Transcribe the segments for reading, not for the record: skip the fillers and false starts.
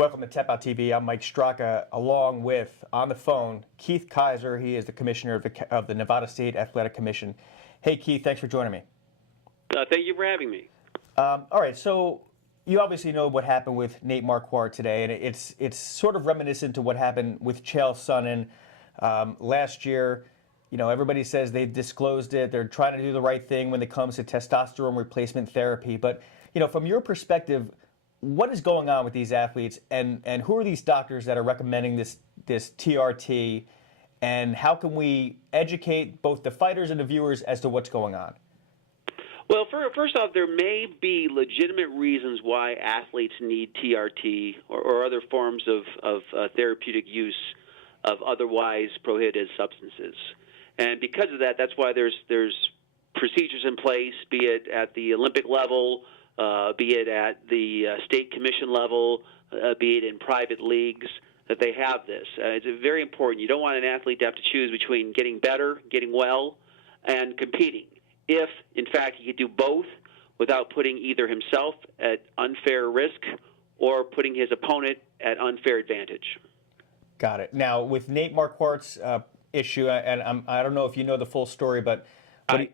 Welcome to Tap Out TV. I'm Mike Straka, along with, on the phone, Keith Kizer. He is the commissioner of the Nevada State Athletic Commission. Hey, Keith, thanks for joining me. Thank you for having me. All right, so you obviously know what happened with Nate Marquardt today, and it's sort of reminiscent to what happened with Chael Sonnen last year. You know, everybody says they've disclosed it. They're trying to do the right thing when it comes to testosterone replacement therapy. But, you know, from your perspective, what is going on with these athletes, and who are these doctors that are recommending this TRT, and how can we educate both the fighters and the viewers as to what's going on? Well, first off, there may be legitimate reasons why athletes need TRT or other forms of therapeutic use of otherwise prohibited substances. And because of that, that's why there's procedures in place, be it at the Olympic level, be it at the state commission level, be it in private leagues, that they have this. It's very important. You don't want an athlete to have to choose between getting better, getting well, and competing. If, in fact, he could do both without putting either himself at unfair risk or putting his opponent at unfair advantage. Got it. Now, with Nate Marquardt's issue, and I don't know if you know the full story, but I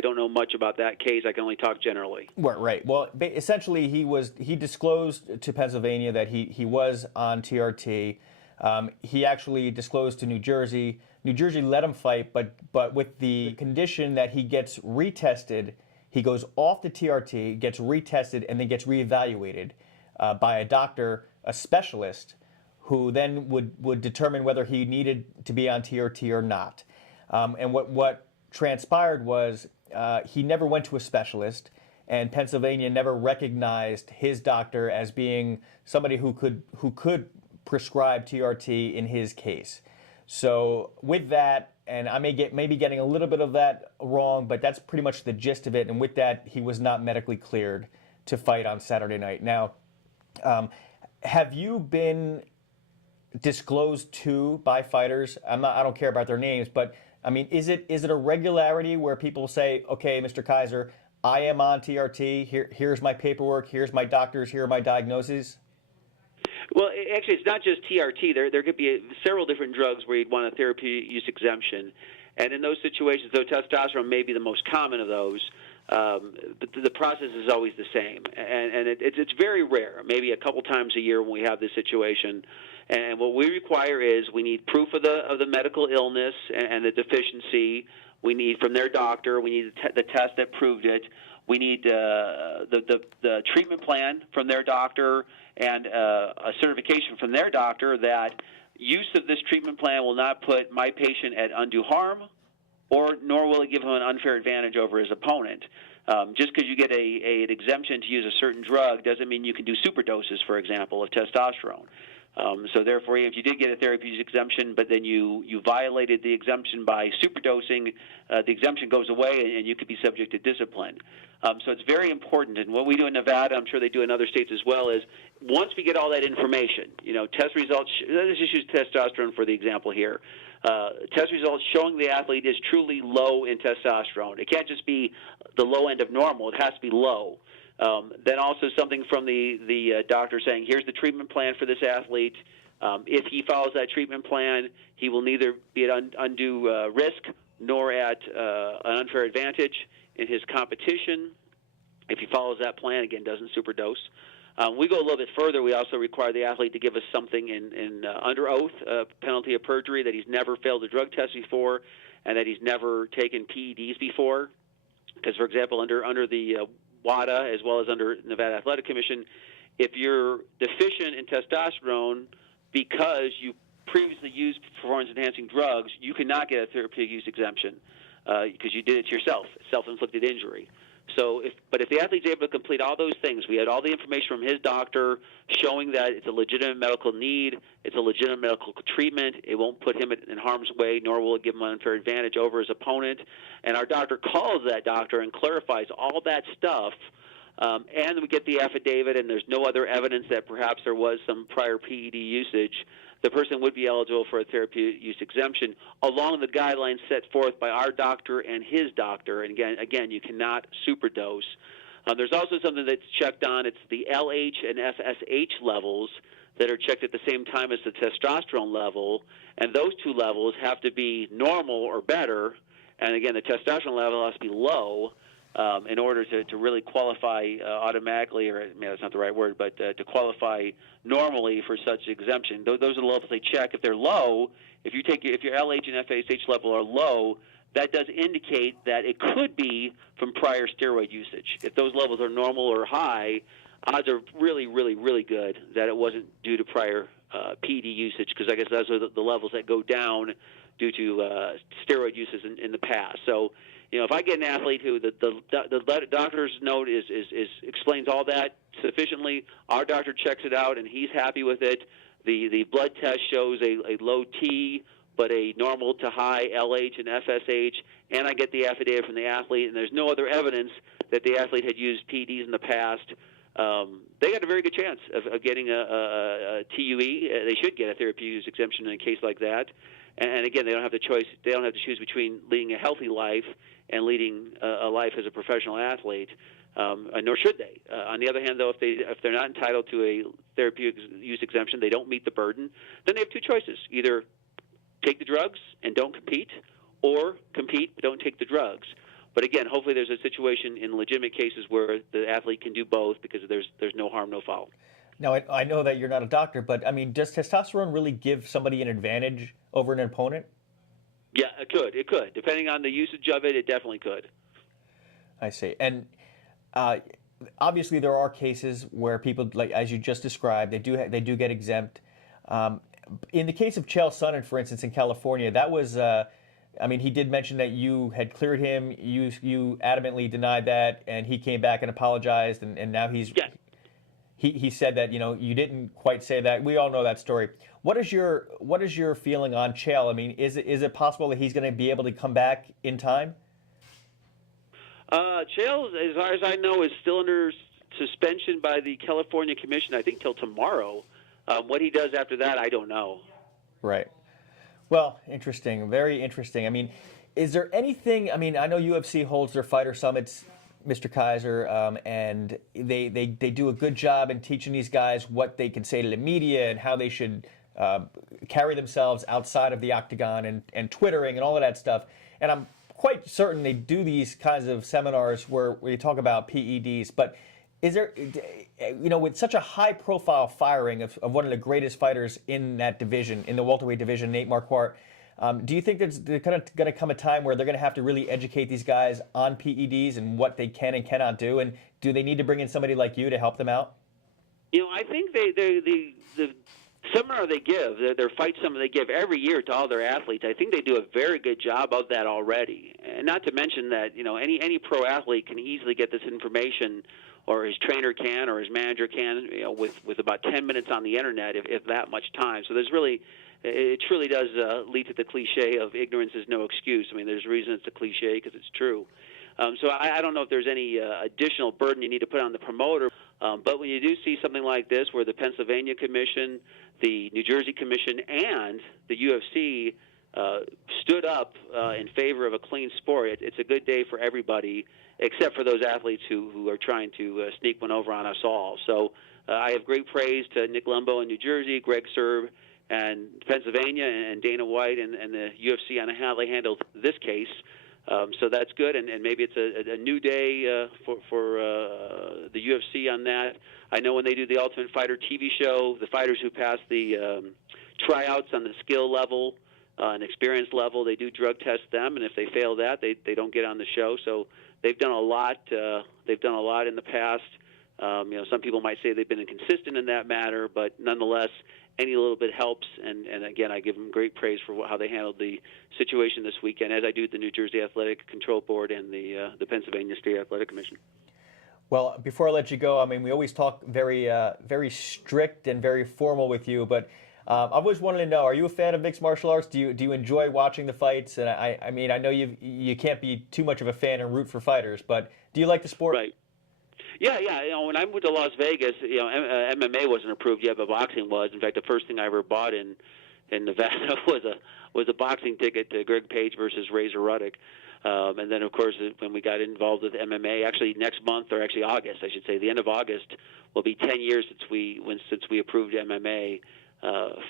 don't know much about that case. I can only talk generally. Right. Well, essentially, he disclosed to Pennsylvania that he was on TRT. He actually disclosed to New Jersey. New Jersey let him fight, but with the condition that he gets retested, he goes off the TRT, gets retested, and then gets reevaluated by a doctor, a specialist, who then would determine whether he needed to be on TRT or not. And what transpired was he never went to a specialist, and Pennsylvania never recognized his doctor as being somebody who could prescribe TRT in his case. So with that, and I may be getting a little bit of that wrong, but that's pretty much the gist of it. And with that, he was not medically cleared to fight on Saturday night. Now, have you been disclosed to by fighters? I don't care about their names, but I mean, is it a regularity where people say, okay, Mr. Kizer, I am on TRT, here's my paperwork, here's my doctors, here are my diagnoses? Well, actually, it's not just TRT. There could be several different drugs where you'd want a therapeutic use exemption. And in those situations, though testosterone may be the most common of those, the process is always the same. And it's very rare, maybe a couple times a year when we have this situation. And what we require is we need proof of the medical illness and the deficiency. We need from their doctor. We need the test that proved it. We need the treatment plan from their doctor and a certification from their doctor that use of this treatment plan will not put my patient at undue harm, nor will it give him an unfair advantage over his opponent. Just because you get an exemption to use a certain drug doesn't mean you can do superdoses, for example, of testosterone. So therefore, if you did get a therapeutic exemption, but then you violated the exemption by superdosing, the exemption goes away and you could be subject to discipline. So it's very important. And what we do in Nevada, I'm sure they do in other states as well, is once we get all that information, test results, let's just use testosterone for the example here. Test results showing the athlete is truly low in testosterone. It can't just be the low end of normal. It has to be low. Then also something from the doctor saying, here's the treatment plan for this athlete. If he follows that treatment plan, he will neither be at undue risk nor at an unfair advantage in his competition. If he follows that plan, again, doesn't superdose. We go a little bit further. We also require the athlete to give us something in under oath, penalty of perjury, that he's never failed a drug test before and that he's never taken PEDs before. Because, for example, under the WADA as well as under Nevada Athletic Commission, if you're deficient in testosterone because you previously used performance-enhancing drugs, you cannot get a therapeutic use exemption because you did it to yourself, self-inflicted injury. So, if the athlete's able to complete all those things, we had all the information from his doctor showing that it's a legitimate medical need, it's a legitimate medical treatment, it won't put him in harm's way, nor will it give him an unfair advantage over his opponent, and our doctor calls that doctor and clarifies all that stuff, and we get the affidavit and there's no other evidence that perhaps there was some prior PED usage, the person would be eligible for a therapeutic use exemption along the guidelines set forth by our doctor and his doctor. And again, you cannot superdose. There's also something that's checked on. It's the LH and FSH levels that are checked at the same time as the testosterone level, and those two levels have to be normal or better. And again, the testosterone level has to be low in order to really qualify automatically, or that's not the right word, but to qualify normally for such exemption. Those are the levels they check. If they're low, if your LH and FSH level are low, that does indicate that it could be from prior steroid usage. If those levels are normal or high, odds are really, really, really good that it wasn't due to prior PD usage, because I guess those are the levels that go down due to steroid uses in the past. So, if I get an athlete who the doctor's note explains all that sufficiently, our doctor checks it out and he's happy with it. The blood test shows a low T, but a normal to high LH and FSH, and I get the affidavit from the athlete, and there's no other evidence that the athlete had used PEDs in the past. They got a very good chance of getting a TUE. They should get a therapeutic use exemption in a case like that. And again, they don't have the choice. They don't have to choose between leading a healthy life and leading a life as a professional athlete, nor should they. On the other hand, though, if they're not entitled to a therapeutic use exemption, they don't meet the burden, then they have two choices: either take the drugs and don't compete, or compete but don't take the drugs. But again, hopefully there's a situation in legitimate cases where the athlete can do both, because there's no harm, no foul. Now, I know that you're not a doctor, but I mean, does testosterone really give somebody an advantage over an opponent? Yeah, it could. It could. Depending on the usage of it, it definitely could. I see. And obviously there are cases where people, like as you just described, they do get exempt. In the case of Chael Sonnen, for instance, in California, that was, he did mention that you had cleared him. You adamantly denied that, and he came back and apologized, and now he's... Yeah. He said that, you didn't quite say that. We all know that story. What is your feeling on Chael? I mean, is it possible that he's going to be able to come back in time? Chael, as far as I know, is still under suspension by the California Commission, I think, till tomorrow. What he does after that, I don't know. Right. Well, interesting. Very interesting. I mean, is there anything... I mean, I know UFC holds their fighter summits, Mr. Kizer, and they do a good job in teaching these guys what they can say to the media and how they should carry themselves outside of the octagon and Twittering and all of that stuff. And I'm quite certain they do these kinds of seminars where you talk about PEDs. But is there, with such a high-profile firing of one of the greatest fighters in that division, in the welterweight division, Nate Marquardt, do you think there's going to come a time where they're going to have to really educate these guys on PEDs and what they can and cannot do? And do they need to bring in somebody like you to help them out? I think the seminar they give, their fight seminar they give every year to all their athletes, I think they do a very good job of that already. And not to mention that, any pro athlete can easily get this information, or his trainer can, or his manager can, with about 10 minutes on the internet, if that much time. So it truly does lead to the cliche of ignorance is no excuse. I mean, there's a reason it's a cliche, because it's true. So I don't know if there's any additional burden you need to put on the promoter. But when you do see something like this, where the Pennsylvania Commission, the New Jersey Commission, and the UFC stood up in favor of a clean sport, it's a good day for everybody, except for those athletes who are trying to sneak one over on us all. So I have great praise to Nick Lumbo in New Jersey, Greg Serb and Pennsylvania, and Dana White and the UFC on how they handled this case. So that's good, and maybe it's a new day for the UFC on that. I know when they do the Ultimate Fighter TV show, the fighters who pass the tryouts on the skill level and experience level, they do drug test them, and if they fail that, they don't get on the show. So they've done a lot. They've done a lot in the past. Some people might say they've been inconsistent in that matter, but nonetheless, any little bit helps. And again, I give them great praise for how they handled the situation this weekend, as I do the New Jersey Athletic Control Board and the Pennsylvania State Athletic Commission. Well, before I let you go, we always talk very strict and very formal with you, but I always wanted to know: are you a fan of mixed martial arts? Do you enjoy watching the fights? And I know you can't be too much of a fan and root for fighters, but do you like the sport? Right. Yeah. When I moved to Las Vegas, MMA wasn't approved yet, but boxing was. In fact, the first thing I ever bought in Nevada was a boxing ticket to Greg Page versus Razor Ruddock. And then, of course, when we got involved with MMA, actually next month, or actually August, I should say, the end of August, will be 10 years since we approved MMA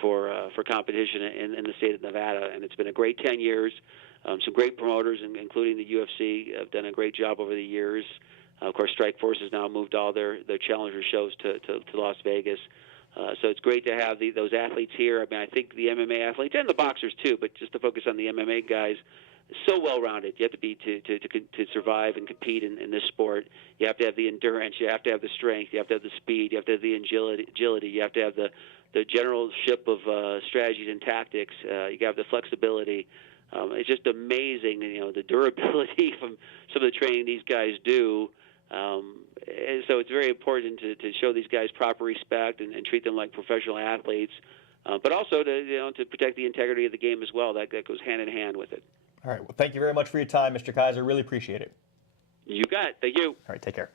for competition in the state of Nevada, and it's been a great 10 years. Some great promoters, including the UFC, have done a great job over the years. Of course, Strikeforce has now moved all their challenger shows to Las Vegas. So it's great to have those athletes here. I mean, I think the MMA athletes and the boxers too, but just to focus on the MMA guys, so well-rounded. You have to be to survive and compete in this sport. You have to have the endurance. You have to have the strength. You have to have the speed. You have to have the agility. You have to have the generalship of strategies and tactics. You have the flexibility. It's just amazing, the durability from some of the training these guys do. And so it's very important to show these guys proper respect and treat them like professional athletes, but also to protect the integrity of the game as well. That goes hand in hand with it. All right. Well, thank you very much for your time, Mr. Kizer. Really appreciate it. You got it. Thank you. All right. Take care.